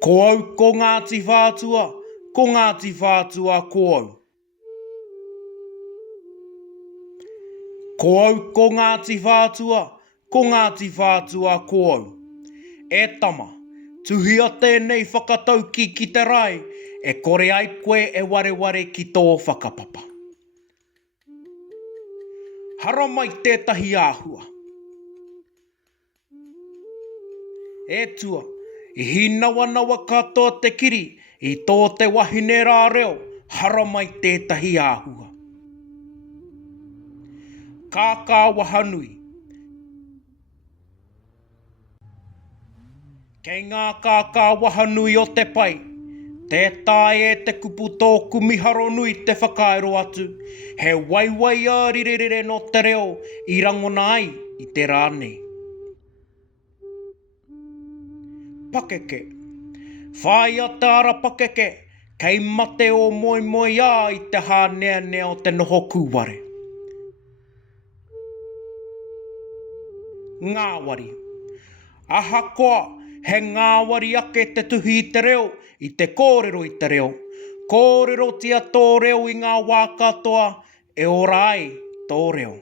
Ko au ko Ngāti Whātua, ko Ngāti Whātua ko au. Ko au ko Ngāti Whātua, ko Ngāti Whātua ko au. E tama, tuhia tēnei whakatau ki te rai, e kore ai koe e wareware ki tō whakapapa. Hara mai tētahi āhua. E tua, i hinawa katoa te kiri, i tō te wahine rā reo, hara mai tētahi āhua. Kākā wahanui. Kei ngā kākā wahanui o te pai, tētai e te kupu tōku miharo nui te whakaero atu, he waiwai a rirerere no te reo i rangona ai i te rānei. Pakeke. Whai a te ara pakeke, kei mate o moi moi ā i te hānea nea o te noho kūware. Ngāwari. Ahakoa, he ngāwari ake te tuhi i te reo, i te kōrero i te reo. Kōrero tia tō reo i ngā wā katoa, e ora ai tō reo.